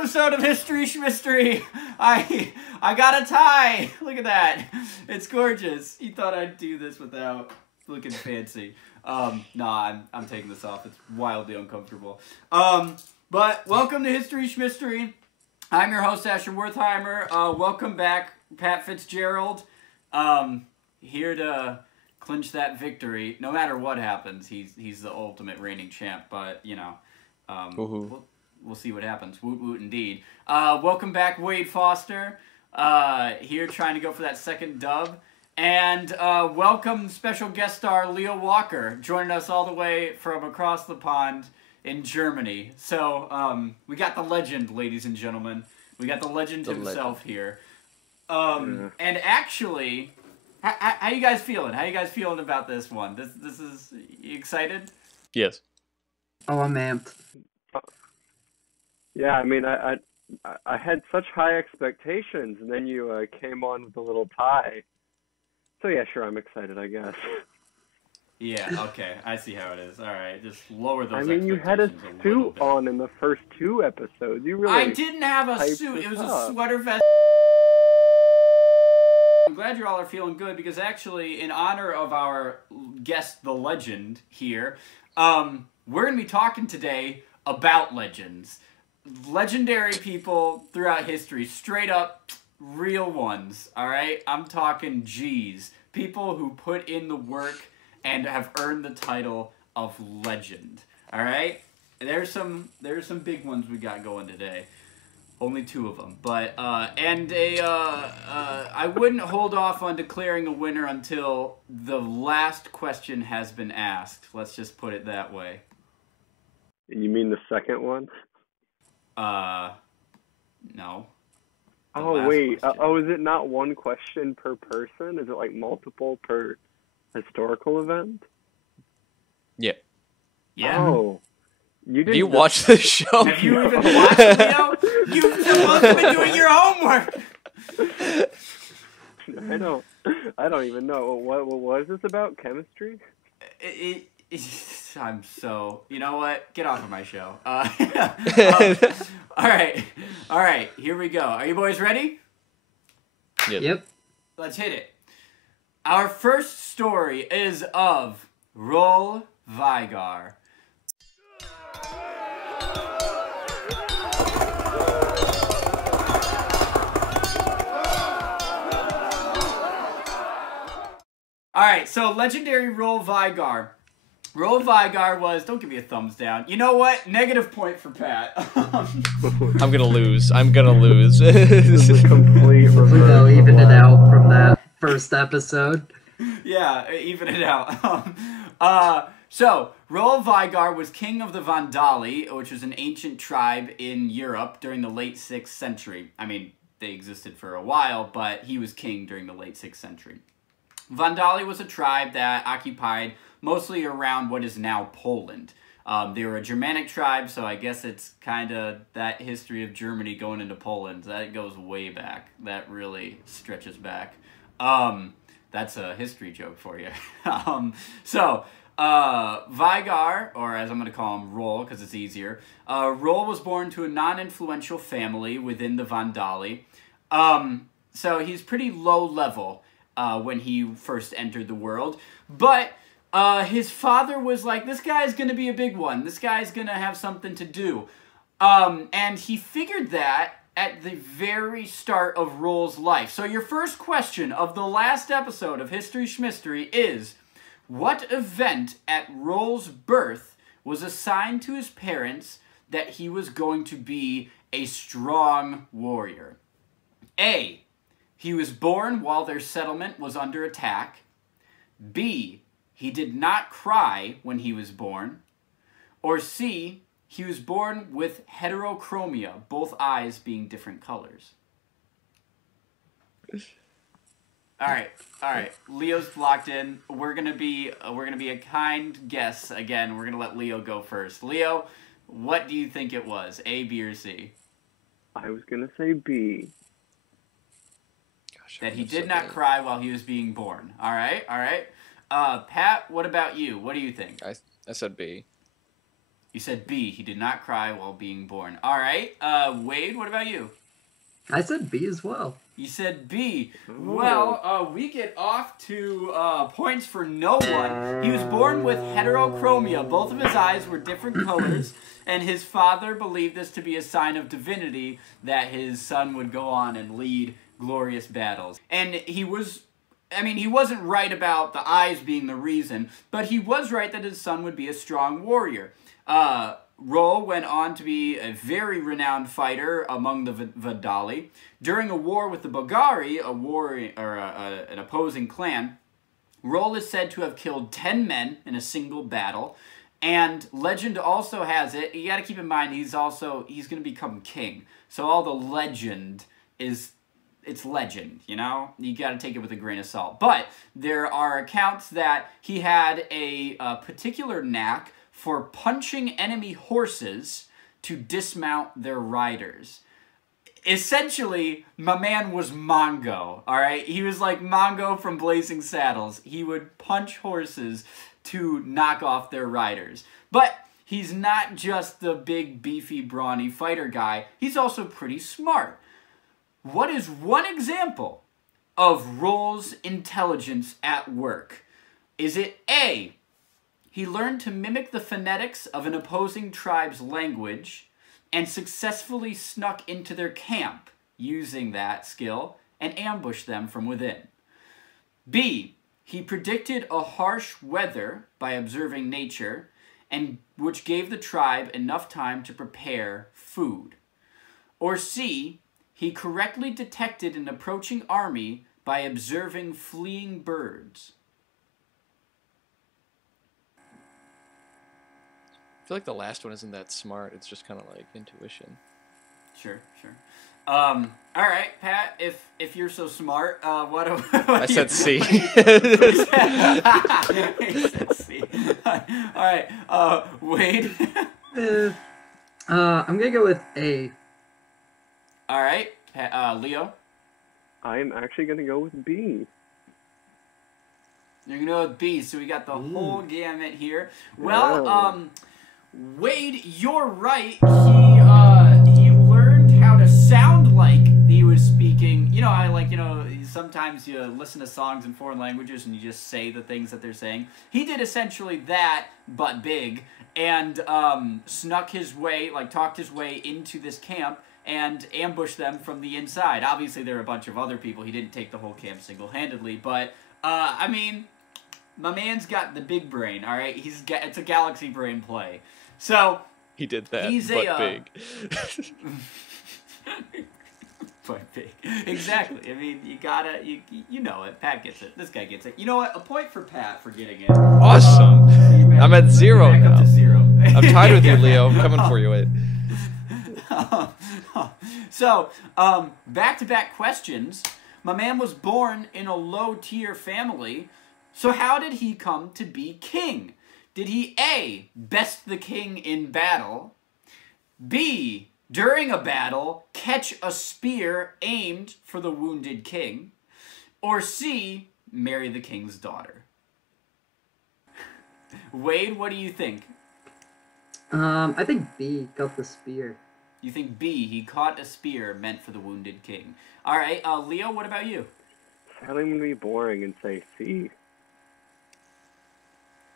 episode of History Shmistory. I got a tie. Look at that. It's gorgeous. You thought I'd do this without looking fancy. Nah, I'm taking this off. It's wildly uncomfortable. But welcome to History Shmistory. I'm your host, Asher Wertheimer. Welcome back, Pat Fitzgerald. Here to clinch that victory. No matter what happens, he's the ultimate reigning champ. But, you know, we'll see what happens. Woot woot indeed. Welcome back, Wade Foster. Here trying to go for that second dub. And welcome special guest star Leo Walker, joining us all the way from across the pond in Germany. So we got the legend, ladies and gentlemen. We got the legend himself here. And actually, how you guys feeling? How you guys feeling about this one? This is, you excited? Yes. Oh, I'm amped. Yeah, I mean, I had such high expectations, and then you came on with a little tie. So yeah, sure, I'm excited, I guess. Yeah, okay, I see how it is. All right, just lower those. I mean, you had a suit on in the first 2 episodes. You really. I didn't have a suit. It was a sweater vest. I'm glad you all are feeling good because actually, in honor of our guest, the legend here, we're gonna be talking today about legends. Legendary people throughout history, straight up real ones, all right? I'm talking G's. People who put in the work and have earned the title of legend, all right? There's some big ones we got going today. Only 2 of them, but I wouldn't hold off on declaring a winner until the last question has been asked. Let's just put it that way. You mean the second one? No. Oh, wait. Is it not one question per person? Is it like multiple per historical event? Yeah. Yeah. Oh. Do you watch the show? Have you even watched it, Leo? You've supposed to be doing your homework! I don't even know. What is this about? Chemistry? I'm so... You know what? Get off of my show. All right. Here we go. Are you boys ready? Yep. Let's hit it. Our first story is of Roll Veigar. All right, so legendary Roll Veigar. Roll Veigar was... Don't give me a thumbs down. You know what? Negative point for Pat. I'm gonna lose. This is a complete reverse. They'll even it out from that first episode. Yeah, even it out. So, Roll Veigar was king of the Vandali, which was an ancient tribe in Europe during the late 6th century. I mean, they existed for a while, but he was king during the late 6th century. Vandali was a tribe that occupied mostly around what is now Poland. They were a Germanic tribe, so I guess it's kind of that history of Germany going into Poland. That goes way back. That really stretches back. That's a history joke for you. Veigar, or as I'm going to call him, Roll, because it's easier. Roll was born to a non-influential family within the Vandali. So he's pretty low level when he first entered the world. But his father was like, this guy's going to be a big one. This guy's going to have something to do. And he figured that at the very start of Roll's life. So your first question of the last episode of History Shmistory is, what event at Roll's birth was assigned to his parents that he was going to be a strong warrior? A, he was born while their settlement was under attack. B, he did not cry when he was born. Or C, he was born with heterochromia, both eyes being different colors. All right. Leo's locked in. We're gonna be a kind guess again. We're gonna let Leo go first. Leo, what do you think it was? A, B, or C? I was gonna say B. Gosh, that he did not cry while he was being born. All right. Pat, what about you? What do you think? I said B. You said B. He did not cry while being born. All right. Wade, what about you? I said B as well. You said B. Ooh. Well, we get off to points for no one. He was born with heterochromia. Both of his eyes were different colors, and his father believed this to be a sign of divinity that his son would go on and lead glorious battles. And he wasn't right about the eyes being the reason, but he was right that his son would be a strong warrior. Roll went on to be a very renowned fighter among the Vadali. During a war with the Bulgari, an opposing clan, Roll is said to have killed 10 men in a single battle. And legend also has it, you got to keep in mind, he's going to become king. So all the legend it's legend, you know? You got to take it with a grain of salt. But there are accounts that he had a particular knack for punching enemy horses to dismount their riders. Essentially, my man was Mongo, all right? He was like Mongo from Blazing Saddles. He would punch horses to knock off their riders. But he's not just the big, beefy, brawny fighter guy. He's also pretty smart. What is one example of Roll's intelligence at work? Is it A, he learned to mimic the phonetics of an opposing tribe's language and successfully snuck into their camp using that skill and ambushed them from within? B, he predicted a harsh weather by observing nature, and which gave the tribe enough time to prepare food. Or C, he correctly detected an approaching army by observing fleeing birds. I feel like the last one isn't that smart. It's just kind of like intuition. Sure. All right, Pat. If you're so smart, what I said C. He said C. All right, Wade. I'm gonna go with A. All right, Leo. I'm actually gonna go with B. You're gonna go with B. So we got the whole gamut here. Well, Wow. Wade, you're right. He learned how to sound like he was speaking. You know, sometimes you listen to songs in foreign languages and you just say the things that they're saying. He did essentially that, but big, and talked his way into this camp and ambushed them from the inside. Obviously, there were a bunch of other people. He didn't take the whole camp single-handedly, but, I mean, my man's got the big brain, all right? It's a galaxy brain play. So He did that, he's but big. But big. Exactly. I mean, you know it. Pat gets it. This guy gets it. You know what? A point for Pat for getting it. Awesome. I'm at 0 back now. up to 0. I'm tied with you, Leo. I'm coming for you. Wait. So, back-to-back questions. My man was born in a low-tier family. So how did he come to be king? Did he A, best the king in battle, B, during a battle, catch a spear aimed for the wounded king, or C, marry the king's daughter? Wade, what do you think? I think B, got the spear. You think B, he caught a spear meant for the wounded king. All right, Leo, what about you? Sadly, I'm gonna be boring and say C.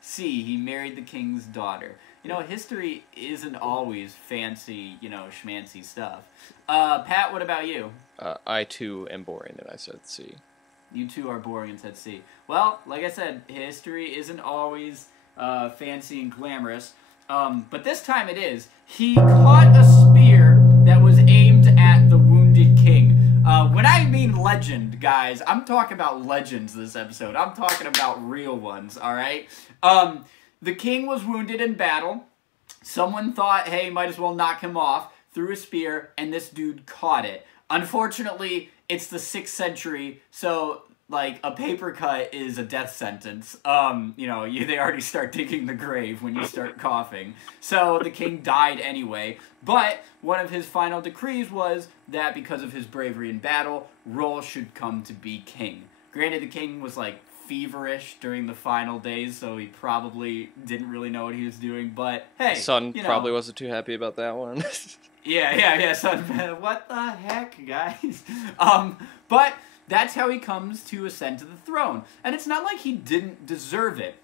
C, he married the king's daughter. You know, history isn't always fancy, schmancy stuff. Pat, what about you? I too am boring, and I said C. You two are boring and said C. Well, like I said, history isn't always fancy and glamorous. But this time it is. He caught a spear that was aimed at the wounded king. When I mean legend, guys, I'm talking about legends this episode. I'm talking about real ones, all right? The king was wounded in battle. Someone thought, hey, might as well knock him off, threw a spear, and this dude caught it. Unfortunately, it's the 6th century, so, like, a paper cut is a death sentence. They already start digging the grave when you start coughing. So the king died anyway. But one of his final decrees was that because of his bravery in battle, Roll should come to be king. Granted, the king was like feverish during the final days, so he probably didn't really know what he was doing. But hey, Son you know, probably wasn't too happy about that one. yeah. Son, what the heck, guys? But that's how he comes to ascend to the throne, and it's not like he didn't deserve it.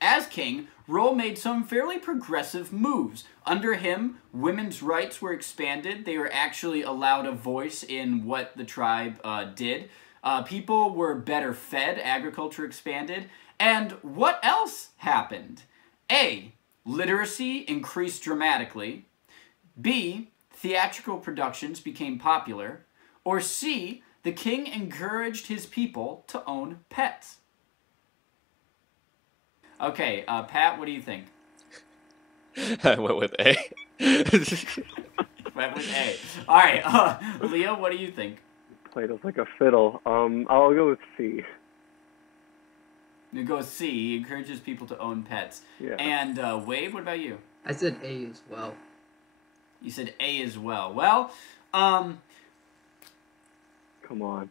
As king, Roll made some fairly progressive moves. Under him, women's rights were expanded. They were actually allowed a voice in what the tribe did. People were better fed. Agriculture expanded. And what else happened? A, literacy increased dramatically. B, theatrical productions became popular. Or C, the king encouraged his people to own pets. Okay, Pat, what do you think? I went with A. Went with A. All right, Leo, what do you think? Played us like a fiddle. I'll go with C. You go with C. He encourages people to own pets. Yeah. And Wade, what about you? I said A as well. You said A as well. Well, Come on.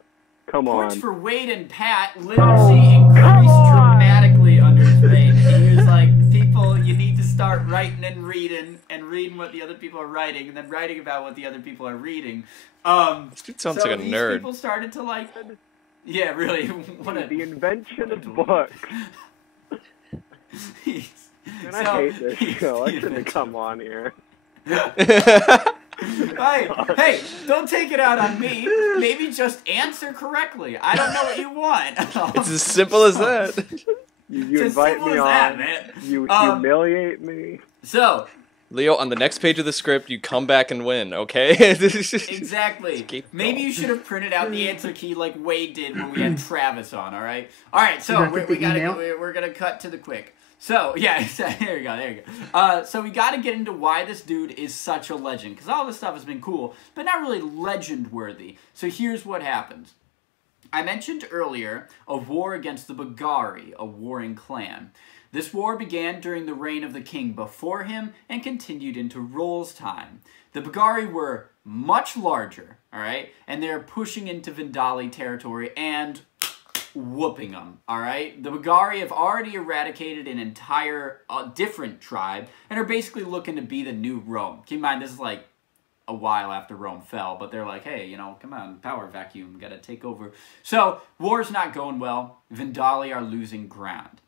points for Wade and Pat. Literacy increased dramatically under his reign. He was like, people, you need to start writing and reading what the other people are writing, and then writing about what the other people are reading. This dude sounds like a these nerd. People started to like, yeah, really. The invention of books. And I hate this show. I shouldn't have come on here. Hey, don't take it out on me. Maybe just answer correctly. I don't know what you want. It's as simple as that. You invite me on. You humiliate me. So, Leo, on the next page of the script, you come back and win, okay? Exactly. Maybe you should have printed out the answer key like Wade did when we had Travis on, alright? Alright, so we're gonna cut to the quick. So, yeah, there you go. So we gotta get into why this dude is such a legend, because all this stuff has been cool, but not really legend-worthy. So here's what happens. I mentioned earlier a war against the Veigar, a warring clan. This war began during the reign of the king before him and continued into Roll's time. The Veigar were much larger, alright, and they're pushing into Vendali territory and whooping them, alright? The Veigar have already eradicated an entire different tribe and are basically looking to be the new Rome. Keep in mind, this is like a while after Rome fell, but they're like, hey, you know, come on, power vacuum, gotta take over. So, war's not going well. Vendali are losing ground.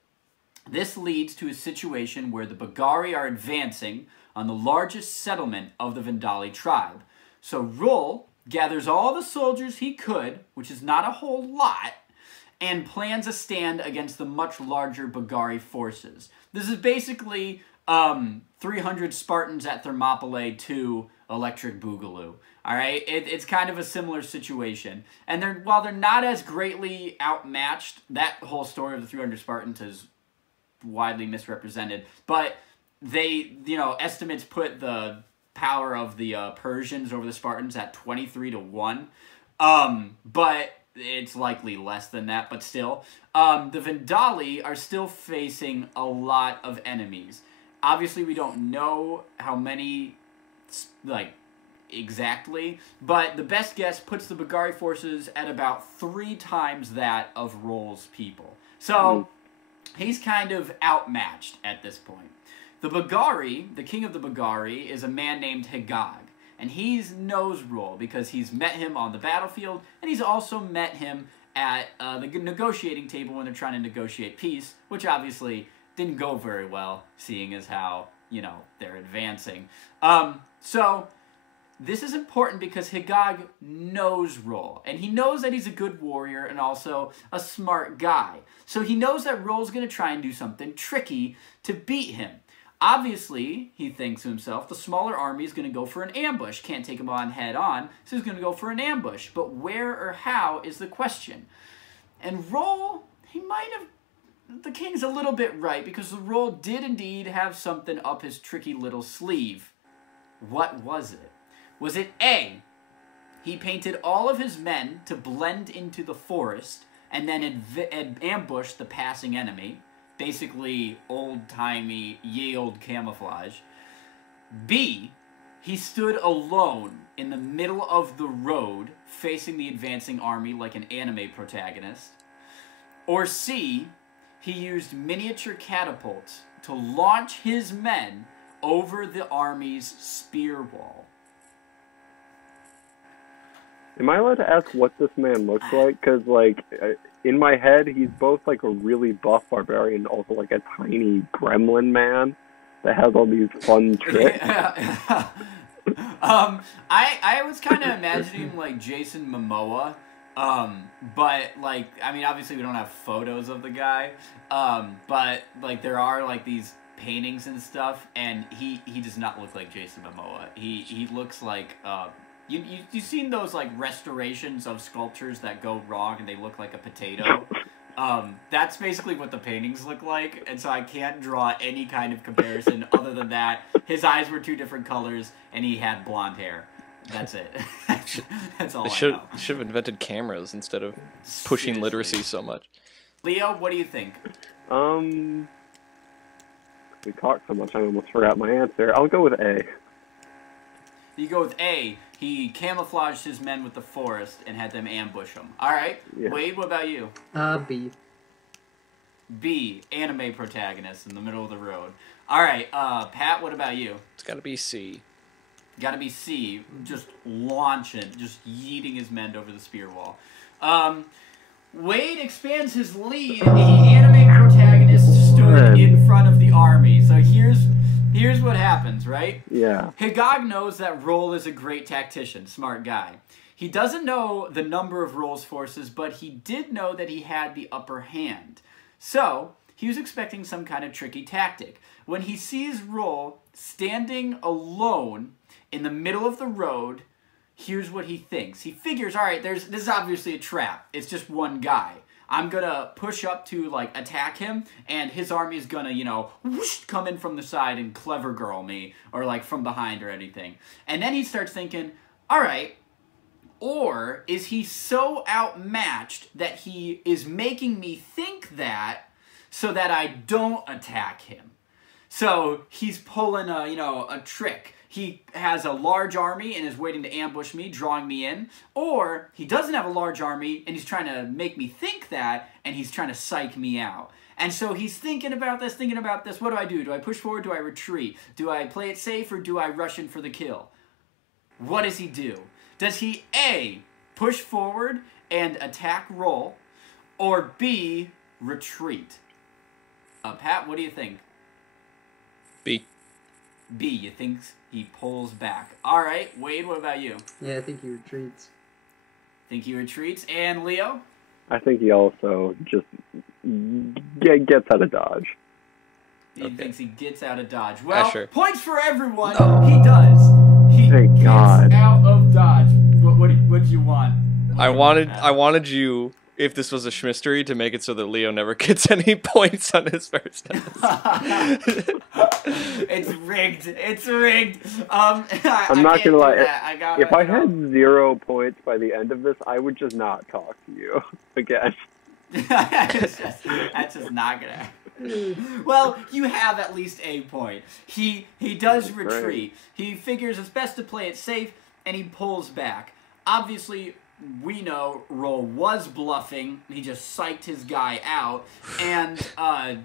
This leads to a situation where the Veigar are advancing on the largest settlement of the Vendali tribe. So Roll gathers all the soldiers he could, which is not a whole lot, and plans a stand against the much larger Veigar forces. This is basically 300 Spartans at Thermopylae to Electric Boogaloo. Alright, it's kind of a similar situation. And while they're not as greatly outmatched, that whole story of the 300 Spartans is widely misrepresented. But they, estimates put the power of the Persians over the Spartans at 23-1. But it's likely less than that, but still. The Vendali are still facing a lot of enemies. Obviously, we don't know how many, exactly, but the best guess puts the Veigar forces at about 3 times that of Roll's people. So, he's kind of outmatched at this point. The Veigar, the king of the Veigar, is a man named Hagag. And he knows Roll because he's met him on the battlefield, and he's also met him at the negotiating table when they're trying to negotiate peace, which obviously didn't go very well, seeing as how, they're advancing. So, this is important because Hagag knows Roll, and he knows that he's a good warrior and also a smart guy. So he knows that Roll's going to try and do something tricky to beat him. Obviously, he thinks to himself, the smaller army is going to go for an ambush. Can't take him on head on, so he's going to go for an ambush. But where or how is the question. And Roll, the king's a little bit right, because the Roll did indeed have something up his tricky little sleeve. What was it? Was it A, he painted all of his men to blend into the forest and then ambush the passing enemy? Basically old-timey, ye old camouflage. B, he stood alone in the middle of the road facing the advancing army like an anime protagonist. Or C, he used miniature catapults to launch his men over the army's spear wall. Am I allowed to ask what this man looks like? Because, like, in my head, he's both, like, a really buff barbarian and also, like, a tiny gremlin man that has all these fun tricks. I was kind of imagining, like, Jason Momoa, but, like, I mean, obviously we don't have photos of the guy, but, like, there are, like, these paintings and stuff, and he does not look like Jason Momoa. He looks like, you've seen those, like, restorations of sculptures that go wrong and they look like a potato? That's basically what the paintings look like, and so I can't draw any kind of comparison other than that. His eyes were 2 different colors, and he had blonde hair. That's it. That's all I know. Should have invented cameras instead of pushing Seriously. literacy so much. Leo, what do you think? We talked so much, I almost forgot my answer. I'll go with A. You go with A. He camouflaged his men with the forest and had them ambush him. All right. Yeah. Wade, what about you? B. B. Anime protagonist in the middle of the road. All right. Pat, what about you? It's got to be C. Got to be C. Just launching, just yeeting his men over the spear wall. Wade expands his lead. The anime protagonist stood in front of the army. So here's what happens, right? Yeah. Higog knows that Roll is a great tactician, smart guy. He doesn't know the number of Roll's forces, but he did know that he had the upper hand. So, he was expecting some kind of tricky tactic. When he sees Roll standing alone in the middle of the road, here's what he thinks. He figures, all right, this is obviously a trap. It's just one guy. I'm gonna push up to, like, attack him, and his army's gonna, you know, whoosh, come in from the side and clever girl me, or, like, from behind or anything. And then he starts thinking, all right, or is he so outmatched that he is making me think that so that I don't attack him? So he's pulling a trick. He has a large army and is waiting to ambush me, drawing me in. Or he doesn't have a large army and he's trying to make me think that, and he's trying to psych me out. And so he's thinking about this. What do I do? Do I push forward? Do I retreat? Do I play it safe or do I rush in for the kill? What does he do? Does he A, push forward and attack Roll, or B, retreat? Pat, what do you think? B. B, you think he pulls back. All right, Wade, what about you? Yeah, I think he retreats. Think he retreats. And Leo? I think he also just gets out of Dodge. He thinks he gets out of Dodge. Yeah, Well, sure. points for everyone. He does. He Thank gets God. out of Dodge. What did you want? I wanted you, if this was a Shmistory, to make it so that Leo never gets any points on his first episode. It's rigged. It's rigged. I'm not gonna lie. If I had 0 points by the end of this, I would just not talk to you again. That's just not gonna happen. Well, you have at least a point. He does retreat. He figures it's best to play it safe, and he pulls back. Obviously, we know Roll was bluffing. He just psyched his guy out. And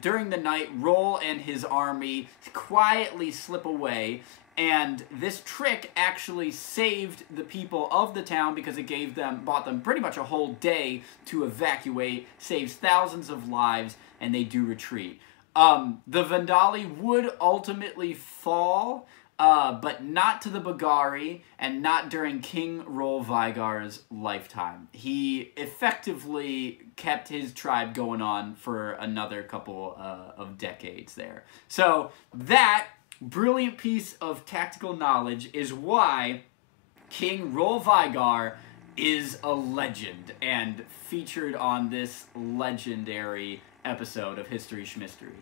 during the night, Roll and his army quietly slip away. And this trick actually saved the people of the town because it bought them pretty much a whole day to evacuate, saves thousands of lives, and they do retreat. The Vandali would ultimately fall, but not to the Veigar and not during King Roll Veigar's lifetime. He effectively kept his tribe going on for another couple of decades there. So that brilliant piece of tactical knowledge is why King Roll Veigar is a legend and featured on this legendary episode of History Shmistory.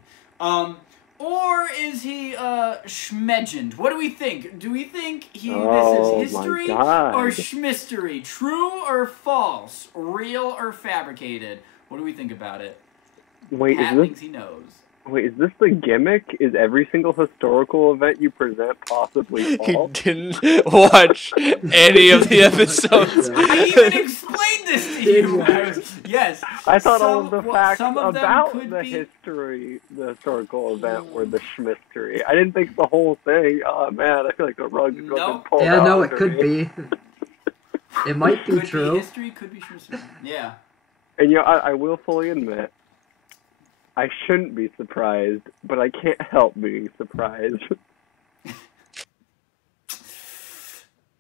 Or is he schmegend? What do we think? Do we think this is history or Shmistory? True or false? Real or fabricated? What do we think about it? Wait, Pat thinks he knows. Wait, is this the gimmick? Is every single historical event you present possibly He false? didn't watch any of the episodes. I even explained this to you. Yes. I thought all of the facts some of them about could the be... historical event were the Shmistory. I didn't think the whole thing. Oh man, I feel like the rug is going to be pulled Yeah, out no, it under could me. be. It might be Could true. be history, could be Shmistory. Yeah. And I will fully admit, I shouldn't be surprised, but I can't help being surprised.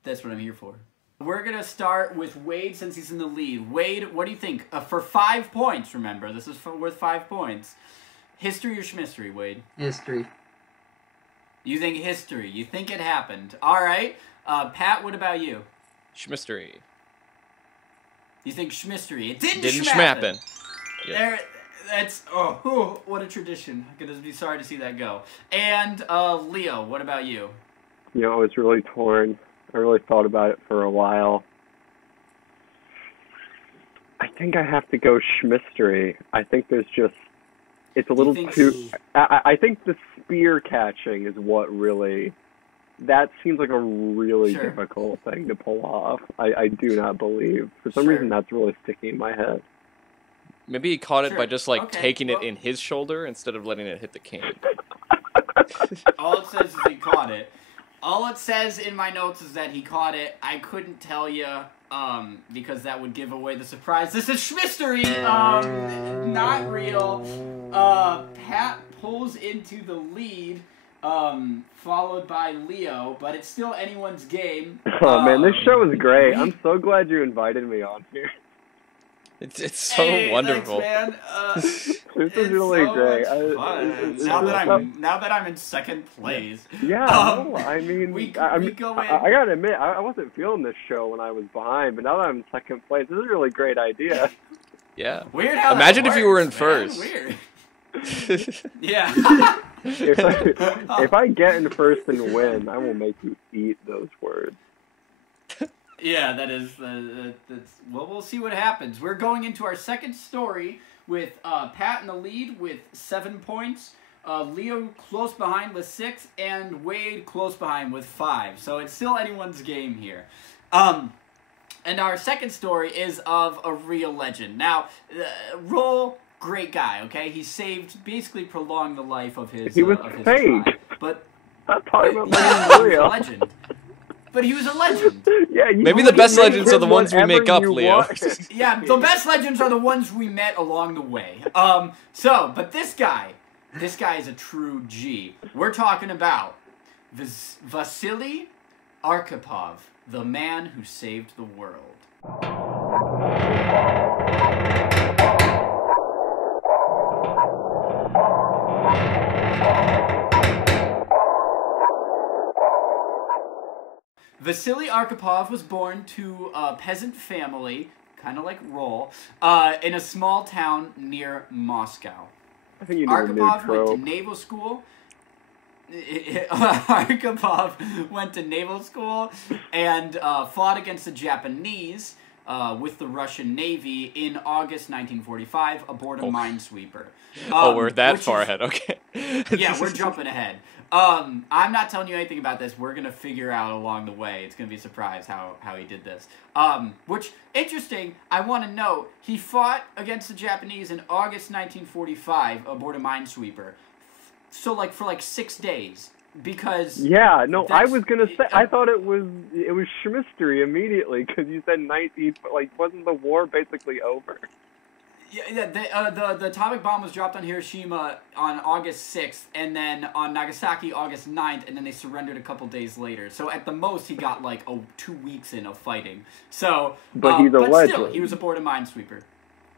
That's what I'm here for. We're going to start with Wade since he's in the lead. Wade, what do you think? For 5 points, remember. This is worth 5 points. History or Shmistory, Wade? History. You think history. You think it happened. All right. Pat, what about you? Shmistory. You think Shmistory. It didn't schmappen. Yep. There, that's, oh, what a tradition. I'm going to be sorry to see that go. And Leo, what about you? I was really torn. I really thought about it for a while. I think I have to go Shmistory. I think there's just, it's a little too, I think the spear catching is what really, that seems like a really difficult thing to pull off. I do not believe. For some reason, that's really sticking in my head. Maybe he caught it by just, taking it in his shoulder instead of letting it hit the cane. All it says is he caught it. All it says in my notes is that he caught it. I couldn't tell you, because that would give away the surprise. This is Shmistory! Not real. Pat pulls into the lead, followed by Leo, but it's still anyone's game. Oh man, this show is great. I'm so glad you invited me on here. It's so wonderful. Thanks, man. This is really great. Now that I'm in second place. Yeah, I mean, we go in. I gotta admit, I wasn't feeling this show when I was behind, but now that I'm in second place, this is a really great idea. Yeah. Weird how Imagine that if you were in works, first. Weird. Yeah. If I get in first and win, I will make you eat those words. Yeah, that is. That's. Well, we'll see what happens. We're going into our second story with Pat in the lead with 7 points, Leo close behind with 6, and Wade close behind with 5. So it's still anyone's game here. And our second story is of a real legend. Now, Roll, great guy. Okay, he basically prolonged the life of his. He was fake. Tribe. But I'm talking about he was a legend. But he was a legend. Yeah, maybe the best legends are the ones we make up, Leo. Yeah, the best legends are the ones we met along the way. But this guy is a true G. We're talking about Vasily Arkhipov, the man who saved the world. Vasily Arkhipov was born to a peasant family, kind of like Roll, in a small town near Moscow. I think you know Arkhipov went to naval school. Arkhipov went to naval school and fought against the Japanese with the Russian Navy in August 1945 aboard a minesweeper. We're that far ahead. Okay. Yeah, we're jumping ahead. I'm not telling you anything about this. We're going to figure out along the way. It's going to be a surprise how he did this. Which, interesting, I want to note, he fought against the Japanese in August 1945 aboard a minesweeper. So, for 6 days. Because... Yeah, no, I was going to say, I thought it was Shmistory immediately, because you said 19, wasn't the war basically over? Yeah, the atomic bomb was dropped on Hiroshima on August 6th, and then on Nagasaki August 9th, and then they surrendered a couple days later. So at the most, he got 2 weeks in of fighting. So, but he's a legend. Still, he was aboard a minesweeper.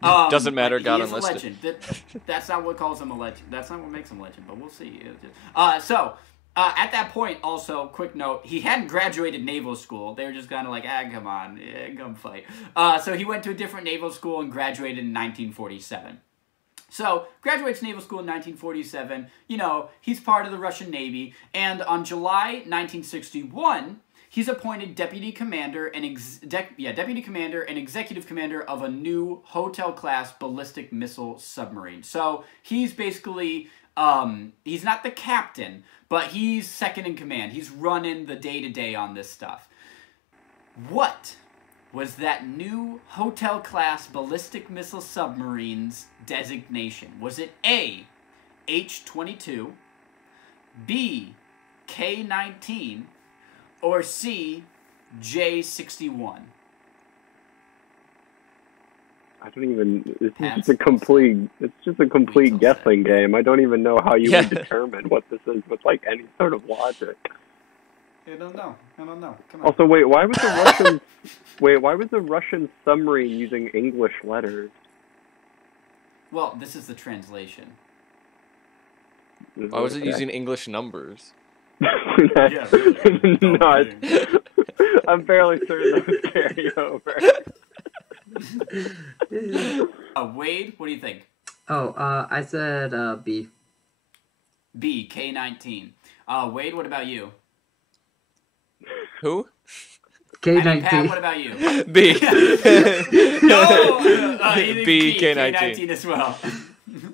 Doesn't matter, got he is enlisted. A legend. That's not what calls him a legend. That's not what makes him a legend, but we'll see. At that point, also, quick note, he hadn't graduated naval school. They were just kind of come on, come fight. So he went to a different naval school and graduated in 1947. So, graduates naval school in 1947. He's part of the Russian Navy. And on July 1961, he's appointed deputy commander and executive commander of a new Hotel-class ballistic missile submarine. So, he's basically He's not the captain, but he's second in command. He's running the day-to-day on this stuff. What was that new hotel-class ballistic missile submarine's designation? Was it A, H-22, B, K-19, or C, J-61? I don't even. It's Pat's just a complete. It's just a complete guessing game. I don't even know how you would determine what this is with like any sort of logic. I don't know. Come on. Also, wait. Why was the Russian? Why was the Russian submarine using English letters? Well, this is the translation. Why was it using English numbers? Yeah, really. No, I'm fairly certain that was carryover. Wade, what do you think? Oh, I said B. B, K-19. Wade, what about you? Who? K-19. Pat, what about you? B. No! You think B, K-19 K-19 as well.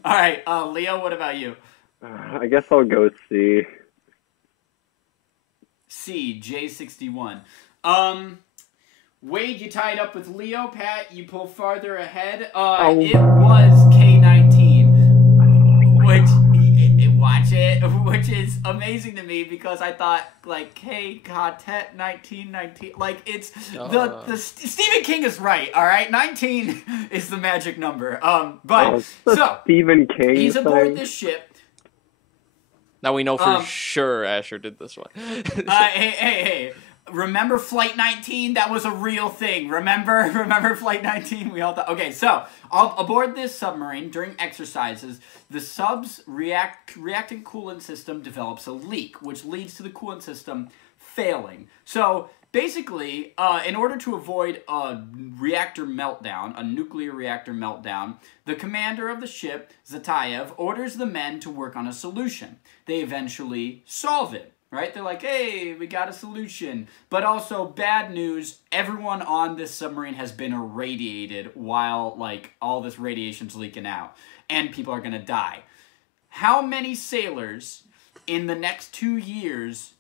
All right, Leo, what about you? I guess I'll go C. C, J61. Wade, you tied up with Leo. Pat, you pull farther ahead. It was K-19, which is amazing to me because I thought like K-Quartet 1919, like it's the Stephen King is right. All right, 19 is the magic number. So Stephen King. He's aboard this ship. Now we know for sure Asher did this one. Hey. Remember Flight 19? That was a real thing. Remember Flight 19? We all thought. Okay, so aboard this submarine during exercises, the sub's reactant coolant system develops a leak, which leads to the coolant system failing. So basically, in order to avoid a reactor meltdown, a nuclear reactor meltdown, the commander of the ship, Zatayev, orders the men to work on a solution. They eventually solve it. Right? They're like, hey, we got a solution. But also, bad news, everyone on this submarine has been irradiated while, like, all this radiation's leaking out. And people are going to die. How many sailors in the next 2 years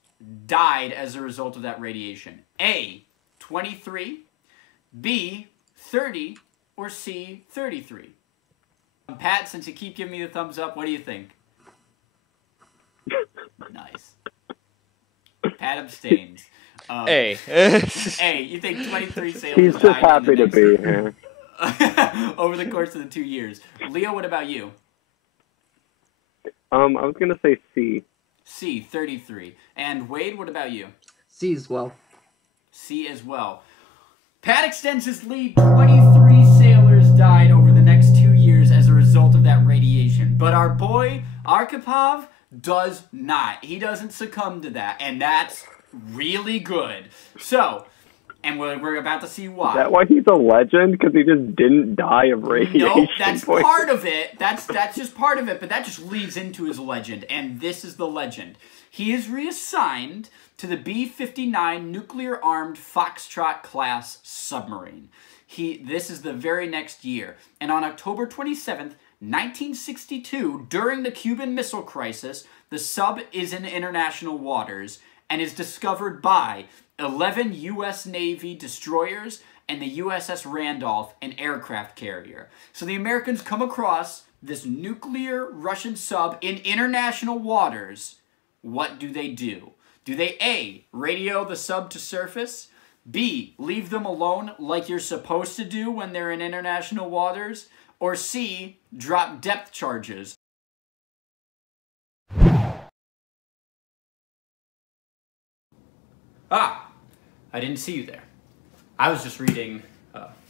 died as a result of that radiation? A, 23, B, 30, or C, 33? Pat, since you keep giving me the thumbs up, what do you think? Nice. Pat abstains. A. A, you think 23 sailors He's just died happy to be here. over the course of the 2 years. Leo, what about you? I was gonna say C. C, 33. And Wade, what about you? C as well. C as well. Pat extends his lead. 23 sailors died over the next 2 years as a result of that radiation. But our boy, Arkhipov, does not. He doesn't succumb to that, and that's really good. So, and we're about to see why. Is that why he's a legend? Because he just didn't die of radiation? Nope, that's part of it. That's just part of it, but that just leads into his legend, and this is the legend. He is reassigned to the B-59 nuclear-armed Foxtrot-class submarine. This is the very next year, and on October 27th, 1962, during the Cuban Missile Crisis, the sub is in international waters and is discovered by 11 U.S. Navy destroyers and the USS Randolph, an aircraft carrier. So the Americans come across this nuclear Russian sub in international waters. What do? Do they A, radio the sub to surface? B, leave them alone like you're supposed to do when they're in international waters? Or C, drop depth charges? Ah, I didn't see you there. I was just reading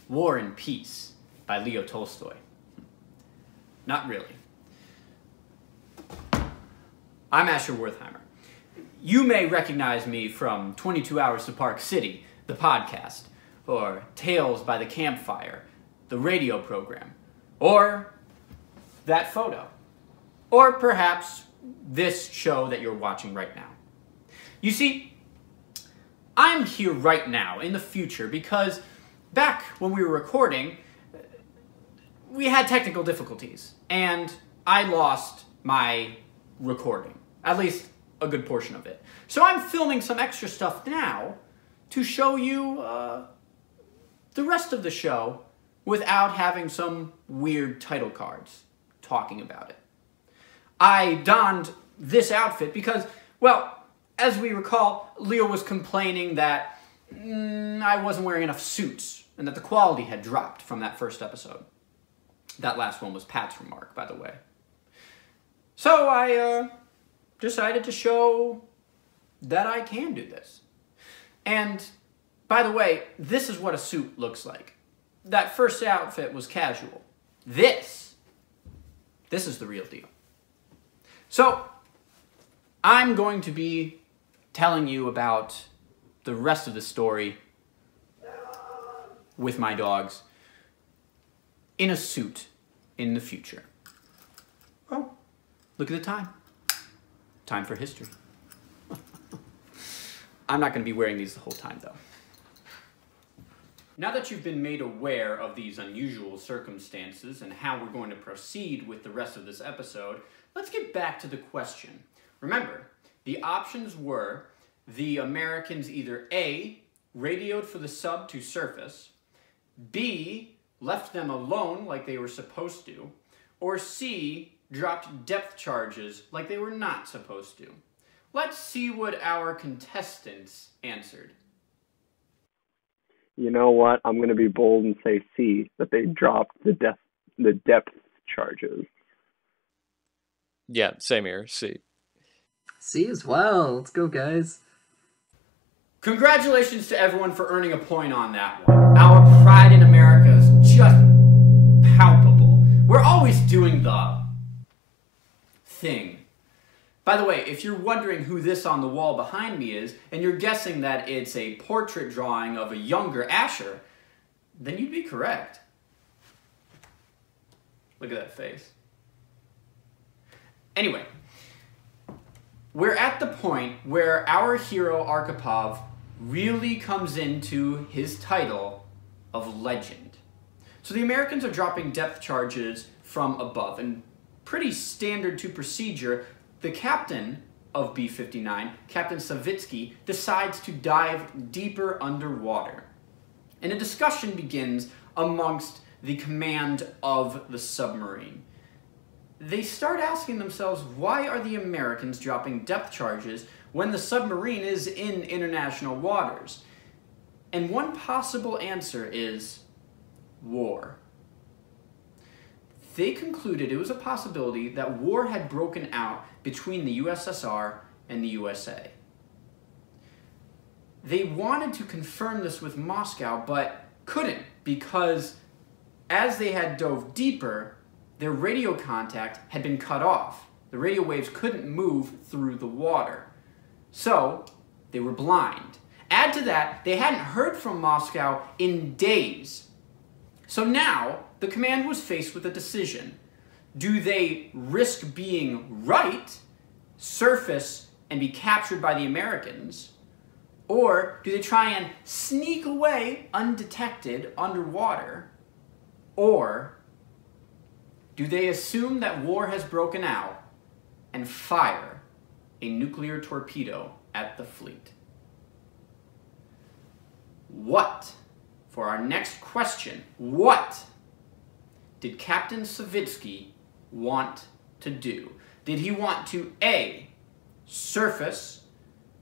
War and Peace by Leo Tolstoy. Not really. I'm Asher Wertheimer. You may recognize me from 22 Hours to Park City, the podcast, or Tales by the Campfire, the radio program, or that photo, or perhaps this show that you're watching right now. You see, I'm here right now in the future because back when we were recording, we had technical difficulties, and I lost my recording, at least a good portion of it. So I'm filming some extra stuff now to show you the rest of the show without having some weird title cards talking about it. I donned this outfit because, well, as we recall, Leo was complaining that I wasn't wearing enough suits and that the quality had dropped from that first episode. That last one was Pat's remark, by the way. So I decided to show that I can do this. And, by the way, this is what a suit looks like. That first outfit was casual. This is the real deal. So, I'm going to be telling you about the rest of the story with my dogs in a suit in the future. Oh, look at the time. Time for history. I'm not going to be wearing these the whole time, though. Now that you've been made aware of these unusual circumstances and how we're going to proceed with the rest of this episode, let's get back to the question. Remember, the options were the Americans either A, radioed for the sub to surface, B, left them alone like they were supposed to, or C, dropped depth charges like they were not supposed to. Let's see what our contestants answered. You know what? I'm going to be bold and say C, that they dropped the depth charges. Yeah, same here. C. C as well. Let's go, guys. Congratulations to everyone for earning a point on that one. Our pride in America is just palpable. We're always doing the thing. By the way, if you're wondering who this on the wall behind me is, and you're guessing that it's a portrait drawing of a younger Asher, then you'd be correct. Look at that face. Anyway, we're at the point where our hero Arkhipov really comes into his title of legend. So the Americans are dropping depth charges from above, and pretty standard to procedure, the captain of B-59, Captain Savitsky, decides to dive deeper underwater. And a discussion begins amongst the command of the submarine. They start asking themselves, why are the Americans dropping depth charges when the submarine is in international waters? And one possible answer is war. They concluded it was a possibility that war had broken out between the USSR and the USA. They wanted to confirm this with Moscow, but couldn't, because as they had dove deeper, their radio contact had been cut off. The radio waves couldn't move through the water. So, they were blind. Add to that, they hadn't heard from Moscow in days. So now, the command was faced with a decision. Do they risk being right, surface, and be captured by the Americans? Or do they try and sneak away undetected underwater? Or do they assume that war has broken out and fire a nuclear torpedo at the fleet? What, for our next question, what did Captain Savitsky want to do? Did he want to A, surface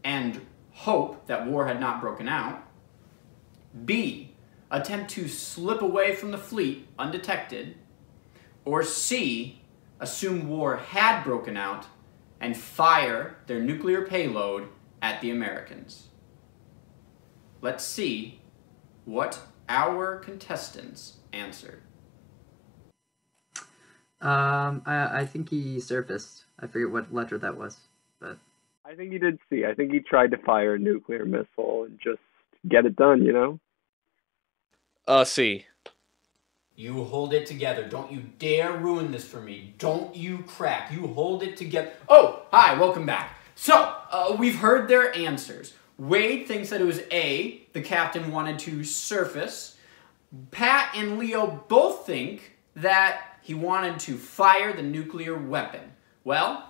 and hope that war had not broken out? B, attempt to slip away from the fleet undetected? Or C, assume war had broken out and fire their nuclear payload at the Americans? Let's see what our contestants answered. I think he surfaced. I forget what letter that was, but I think he did C. I think he tried to fire a nuclear missile and just get it done, you know? C. You hold it together. Don't you dare ruin this for me. Don't you crack. You hold it together. Oh, hi, welcome back. So, we've heard their answers. Wade thinks that it was A, the captain wanted to surface. Pat and Leo both think that he wanted to fire the nuclear weapon. Well,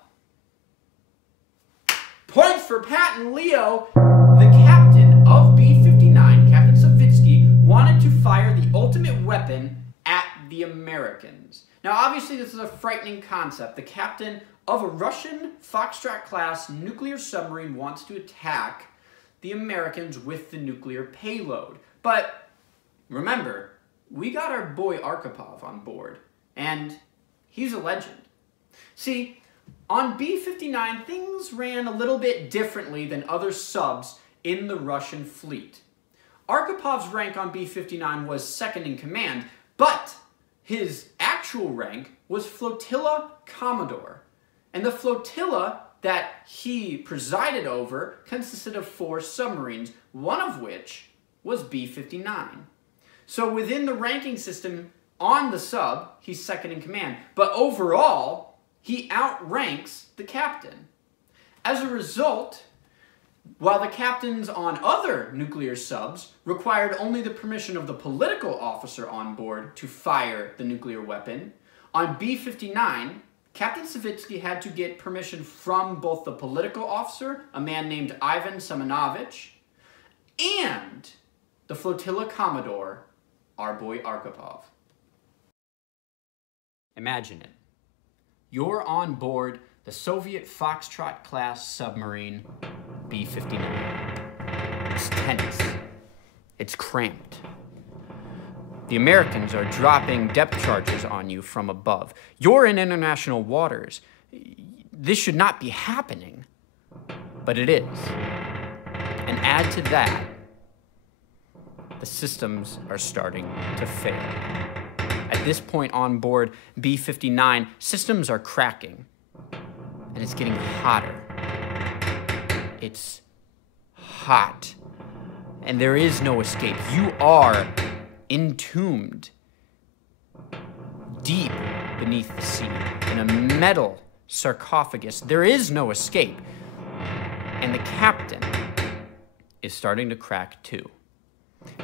points for Pat and Leo. The captain of B-59, Captain Savitsky, wanted to fire the ultimate weapon at the Americans. Now, obviously, this is a frightening concept. The captain of a Russian Foxtrot-class nuclear submarine wants to attack the Americans with the nuclear payload. But remember, we got our boy Arkhipov on board, and he's a legend. See, on B-59, things ran a little bit differently than other subs in the Russian fleet. Arkhipov's rank on B-59 was second in command, but his actual rank was Flotilla Commodore. And the flotilla that he presided over consisted of 4 submarines, one of which was B-59. So within the ranking system on the sub, he's second in command. But overall, he outranks the captain. As a result, while the captains on other nuclear subs required only the permission of the political officer on board to fire the nuclear weapon, on B-59, Captain Savitsky had to get permission from both the political officer, a man named Ivan Semenovich, and the flotilla commodore, our boy Arkhipov. Imagine it. You're on board the Soviet Foxtrot-class submarine B-59. It's tense. It's cramped. The Americans are dropping depth charges on you from above. You're in international waters. This should not be happening, but it is. And add to that, the systems are starting to fail. At this point on board B-59, systems are cracking, and it's getting hotter. It's hot, and there is no escape. You are entombed deep beneath the sea in a metal sarcophagus. There is no escape, and the captain is starting to crack too.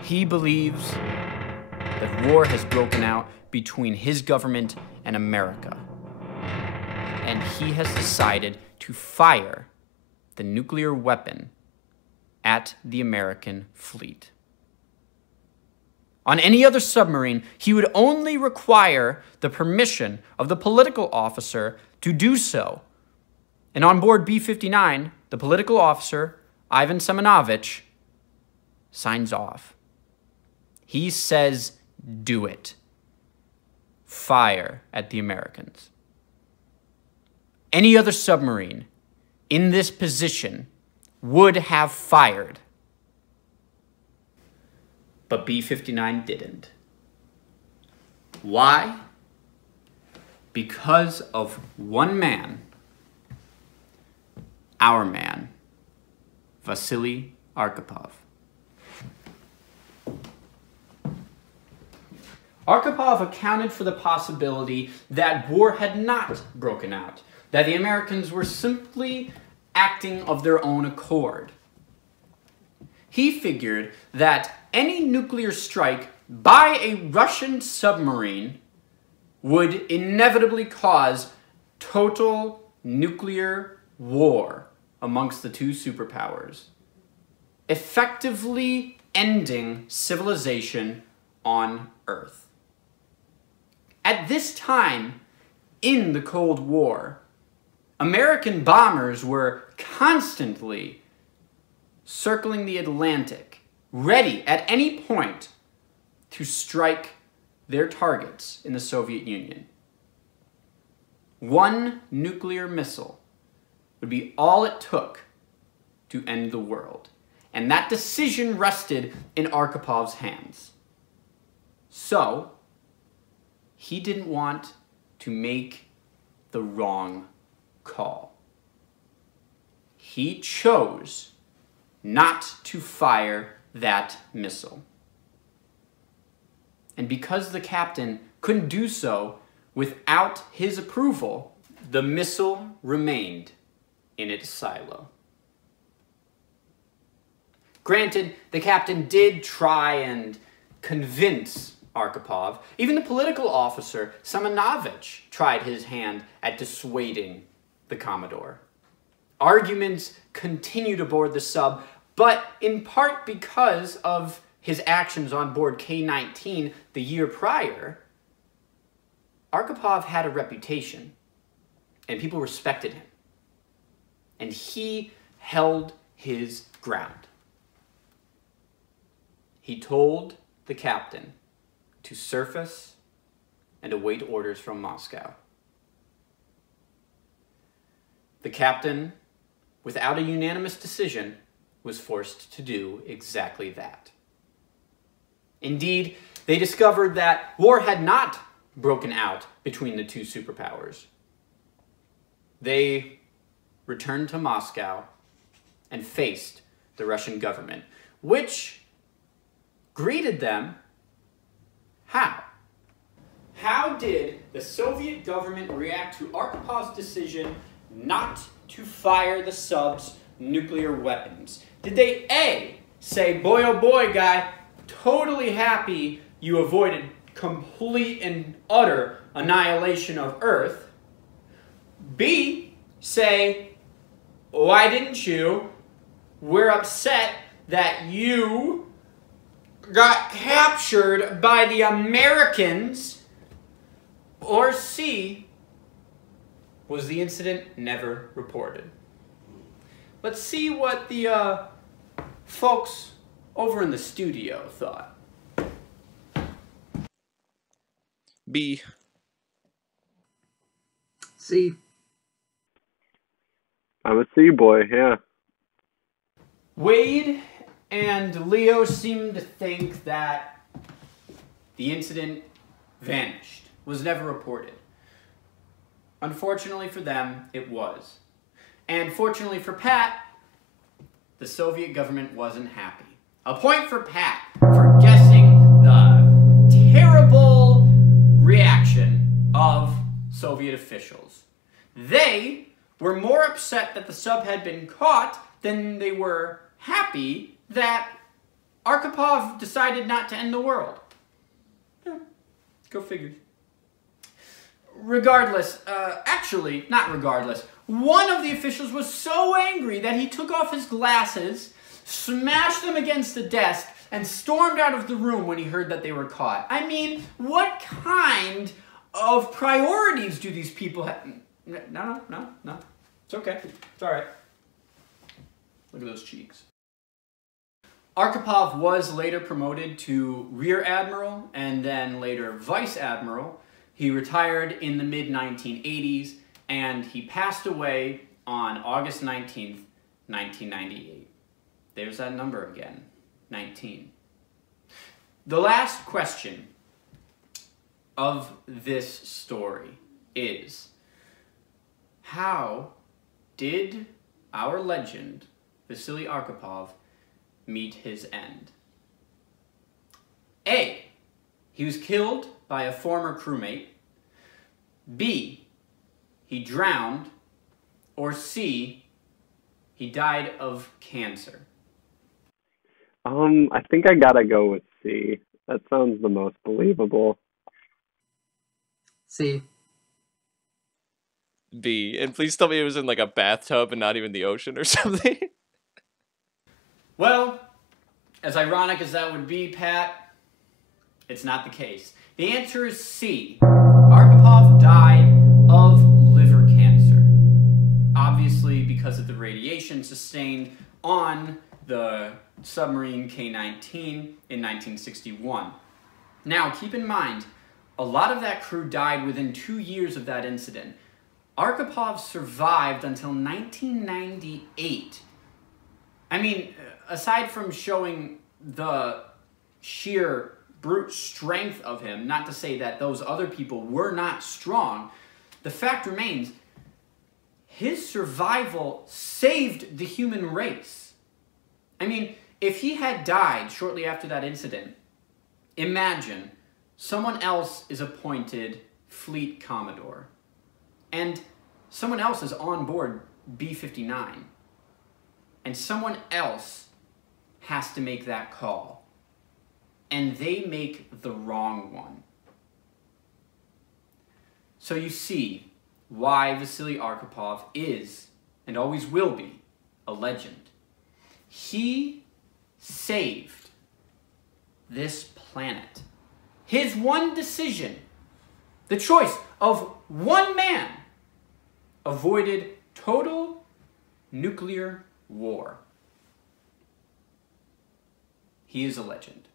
He believes that war has broken out between his government and America, and he has decided to fire the nuclear weapon at the American fleet. On any other submarine, he would only require the permission of the political officer to do so. And on board B-59, the political officer, Ivan Semenovich, signs off. He says, do it. Fire at the Americans. Any other submarine in this position would have fired. But B-59 didn't. Why? Because of one man, our man, Vasily Arkhipov. Arkhipov accounted for the possibility that war had not broken out, that the Americans were simply acting of their own accord. He figured that any nuclear strike by a Russian submarine would inevitably cause total nuclear war amongst the two superpowers, effectively ending civilization on Earth. At this time in the Cold War, American bombers were constantly circling the Atlantic, ready at any point to strike their targets in the Soviet Union. One nuclear missile would be all it took to end the world. And that decision rested in Arkhipov's hands. So, he didn't want to make the wrong call. He chose not to fire that missile. And because the captain couldn't do so without his approval, the missile remained in its silo. Granted, the captain did try and convince Arkhipov. Even the political officer, Semenovich, tried his hand at dissuading the Commodore. Arguments continued aboard the sub, but in part because of his actions on board K-19 the year prior, Arkhipov had a reputation, and people respected him. And he held his ground. He told the captain to surface and await orders from Moscow. The captain, without a unanimous decision, was forced to do exactly that. Indeed, they discovered that war had not broken out between the two superpowers. They returned to Moscow and faced the Russian government, which greeted them how? How did the Soviet government react to Arkhipov's decision not to fire the sub's nuclear weapons? Did they A, say, boy oh boy guy, totally happy you avoided complete and utter annihilation of Earth? B, say, why didn't you? We're upset that you got captured by the Americans. Or C, was the incident never reported? Let's see what the folks over in the studio thought. B. C. I'm a C boy, yeah. Wade and Leo seem to think that the incident vanished, was never reported. Unfortunately for them, it was. And fortunately for Pat, the Soviet government wasn't happy. A point for Pat for guessing the terrible reaction of Soviet officials. They were more upset that the sub had been caught than they were happy that Arkhipov decided not to end the world. Yeah, go figure. Regardless, actually, not regardless, one of the officials was so angry that he took off his glasses, smashed them against the desk, and stormed out of the room when he heard that they were caught. I mean, what kind of priorities do these people have? No. It's okay. It's all right. Look at those cheeks. Arkhipov was later promoted to Rear Admiral and then later Vice Admiral. He retired in the mid-1980s and he passed away on August 19th, 1998. There's that number again, 19. The last question of this story is, how did our legend, Vasily Arkhipov, meet his end? A, he was killed by a former crewmate. B, he drowned. Or C, he died of cancer. I think I gotta go with C. That sounds the most believable. C. B. And please tell me it was in like a bathtub and not even the ocean or something. Well, as ironic as that would be, Pat, it's not the case. The answer is C. Arkhipov died of liver cancer. Obviously because of the radiation sustained on the submarine K-19 in 1961. Now, keep in mind, a lot of that crew died within 2 years of that incident. Arkhipov survived until 1998. I mean, aside from showing the sheer brute strength of him, not to say that those other people were not strong, the fact remains, his survival saved the human race. I mean, if he had died shortly after that incident, imagine someone else is appointed Fleet Commodore, and someone else is on board B-59, and someone else has to make that call, and they make the wrong one. So you see, why Vasily Arkhipov is, and always will be, a legend. He saved this planet. His one decision, the choice of one man, avoided total nuclear war. He is a legend.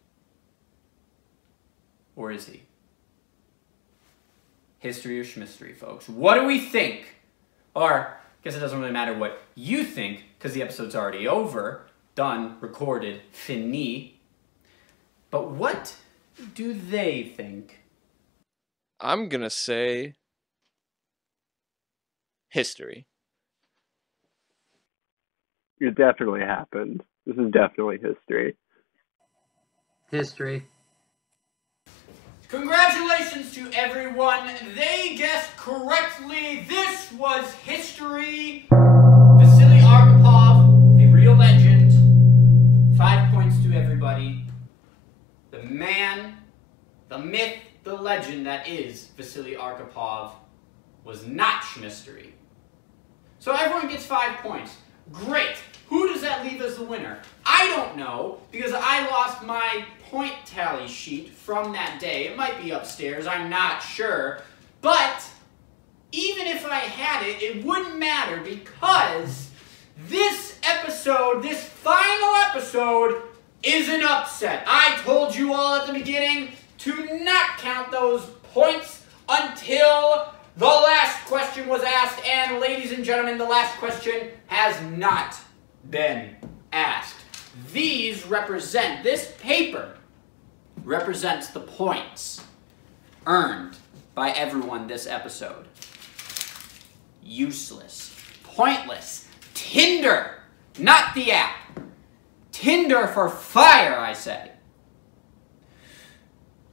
Or is he? History or Shmistory, folks. What do we think? Or, I guess it doesn't really matter what you think, because the episode's already over, done, recorded, fini. But what do they think? I'm gonna say history. It definitely happened. This is definitely history. History. Congratulations to everyone. They guessed correctly. This was history. Vasily Arkhipov, a real legend. 5 points to everybody. The man, the myth, the legend that is Vasily Arkhipov was not Shmistory. So everyone gets 5 points. Great. Who does that leave as the winner? I don't know, because I lost my point tally sheet from that day. It might be upstairs, I'm not sure. But even if I had it, it wouldn't matter, because this episode, this final episode, is an upset. I told you all at the beginning to not count those points until the last question was asked, and ladies and gentlemen, the last question has not been asked. These represent, this paper represents the points earned by everyone this episode. Useless, pointless, Tinder, not the app. Tinder for fire, I say.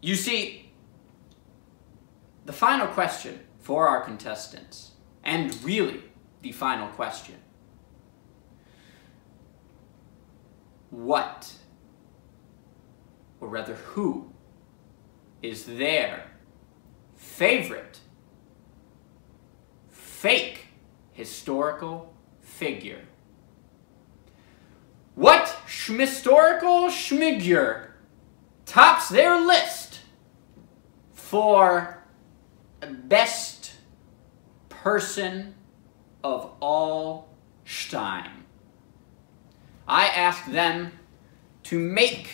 You see, the final question for our contestants, and really the final question, what, or rather who, is their favorite fake historical figure? What Shmistorical Schmigure tops their list for best person of all time? I asked them to make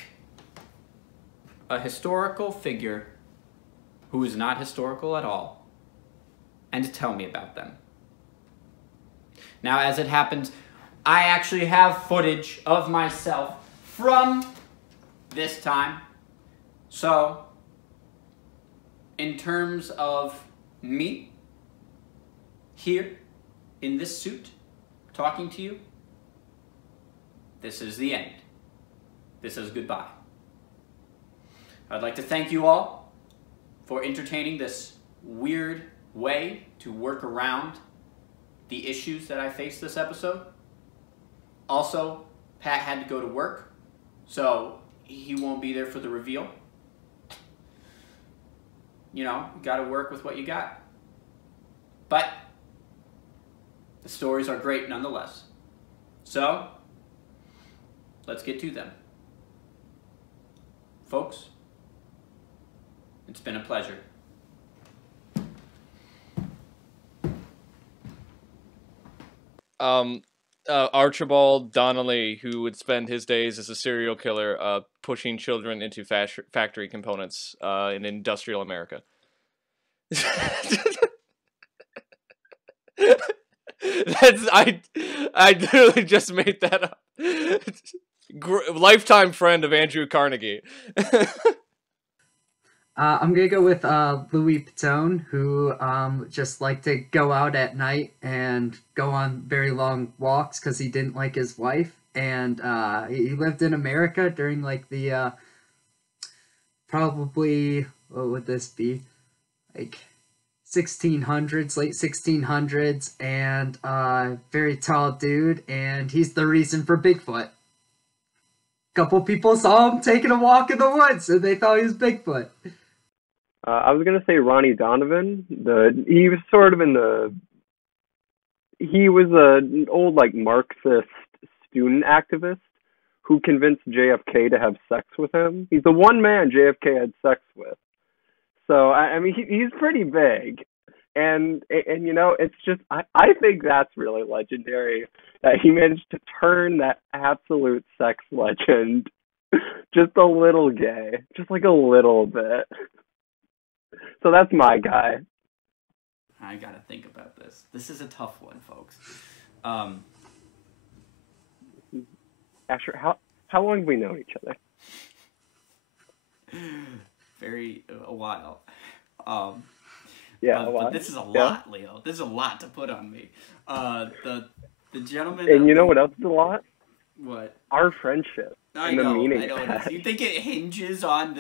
a historical figure who is not historical at all, and to tell me about them. Now, as it happens, I actually have footage of myself from this time. So, in terms of me, here, in this suit, talking to you, this is the end. This is goodbye. I'd like to thank you all for entertaining this weird way to work around the issues that I faced this episode. Also, Pat had to go to work, so he won't be there for the reveal. You know, you gotta work with what you got. But the stories are great nonetheless. So, let's get to them. Folks, it's been a pleasure. Archibald Donnelly, who would spend his days as a serial killer, pushing children into factory components in industrial America. I literally just made that up. Lifetime friend of Andrew Carnegie. I'm gonna go with Louis Pitone, who just liked to go out at night and go on very long walks because he didn't like his wife, and he lived in America during like the probably, what would this be, like 1600s, late 1600s, and very tall dude, and he's the reason for Bigfoot. Couple people saw him taking a walk in the woods and they thought he was Bigfoot. I was gonna say Ronnie Donovan. He was sort of in the. He was an old like Marxist student activist who convinced JFK to have sex with him. He's the one man JFK had sex with. So I mean, he's pretty big, and you know, it's just I think that's really legendary that he managed to turn that absolute sex legend just a little gay, just like a little bit. So that's my guy. I gotta think about this. This is a tough one, folks. Asher, how long have we known each other? A while. Yeah, a while. But this is a lot, Leo. This is a lot to put on me. The gentleman. And you know what else is a lot? What? Our friendship. I know. You think it hinges on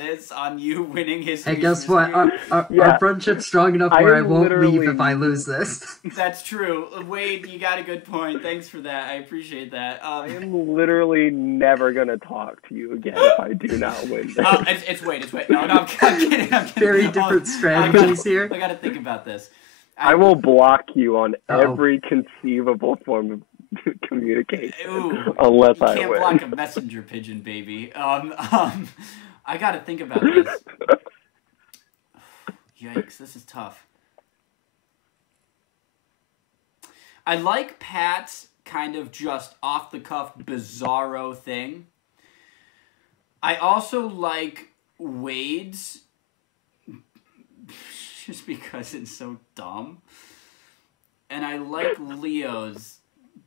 you winning his? Hey, guess what? Our friendship's strong enough where I won't leave if I lose this. That's true. Wade, you got a good point. Thanks for that. I appreciate that. I'm literally never gonna talk to you again if I do not win this. It's Wade. No, I'm kidding. Very different strategies here. I gotta think about this. I will block you on every conceivable form of communication unless I win. You can't block a messenger pigeon, baby. I gotta think about this. Yikes, this is tough. I like Pat's kind of just off-the-cuff bizarro thing. I also like Wade's just because it's so dumb. And I like Leo's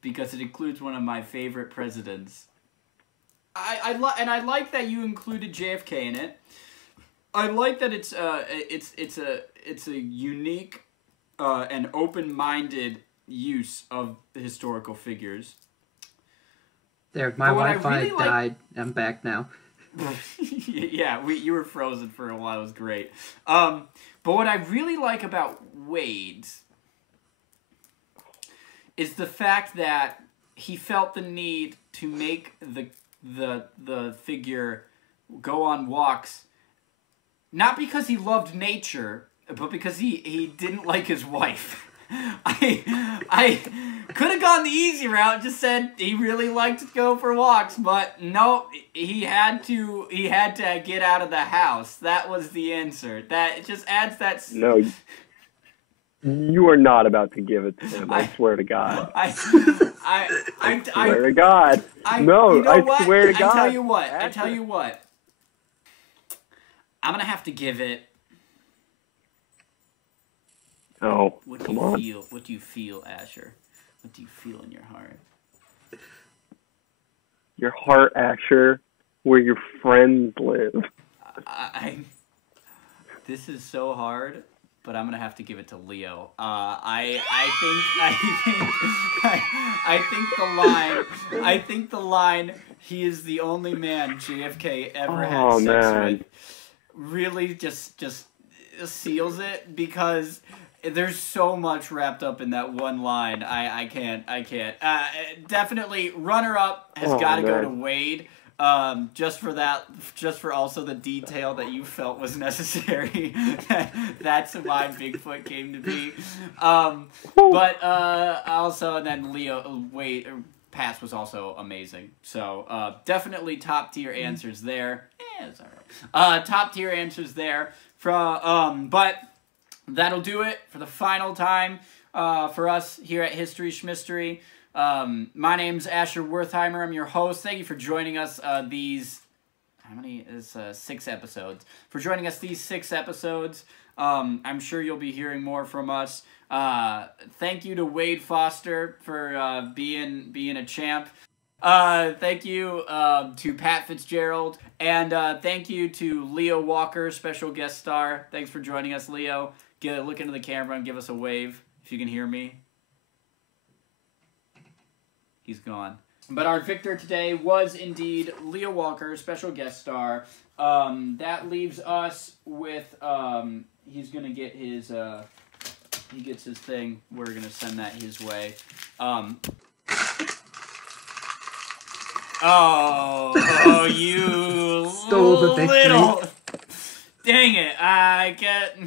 because it includes one of my favorite presidents. I like that you included JFK in it. I like that it's a unique and open-minded use of historical figures. There, my Wi-Fi died. I'm back now. Yeah, you were frozen for a while. It was great. But what I really like about Wade's is the fact that he felt the need to make the figure go on walks, not because he loved nature, but because he didn't like his wife. I could have gone the easy route and just said he really liked to go for walks, but no, he had to get out of the house. That was the answer. That it just adds that. No, you are not about to give it to him. I swear to God. I swear to God. No, you know I swear to God. I tell you what. I'm gonna have to give it. Oh, What do you feel, Asher? What do you feel in your heart? Your heart, Asher, where your friends live. This is so hard, but I'm gonna have to give it to Leo. I think the line. He is the only man JFK ever had sex with. Really, just seals it because. There's so much wrapped up in that one line. I can't. Definitely, runner-up has got to go to Wade. Just for also the detail that you felt was necessary. That's why Bigfoot came to be. But also, and then Wade, Pat's was also amazing. So definitely top tier answers there. It's all right. Top tier answers there. But. That'll do it for the final time for us here at History Shmistory. My name's Asher Wertheimer. I'm your host. Thank you for joining us these... How many? Is 6 episodes. For joining us these 6 episodes. I'm sure you'll be hearing more from us. Thank you to Wade Foster for being a champ. Thank you to Pat Fitzgerald. And thank you to Leo Walker, special guest star. Thanks for joining us, Leo. Look into the camera and give us a wave if you can hear me. He's gone. But our victor today was indeed Leo Walker, special guest star. That leaves us with, he's going to get his, he gets his thing. We're going to send that his way. Oh, you stole the victory. Dang it! I get.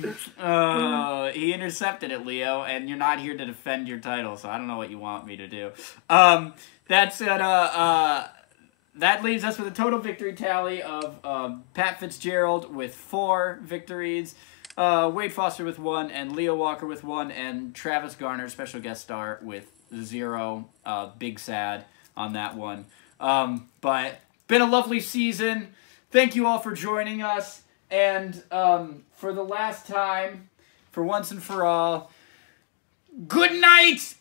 He intercepted it, Leo, and you're not here to defend your title, so I don't know what you want me to do. That's it. That leaves us with a total victory tally of Pat Fitzgerald with 4 victories, Wade Foster with 1, and Leo Walker with 1, and Travis Garner, special guest star, with 0. Big sad on that one. But been a lovely season. Thank you all for joining us. And for the last time, for once and for all, good night!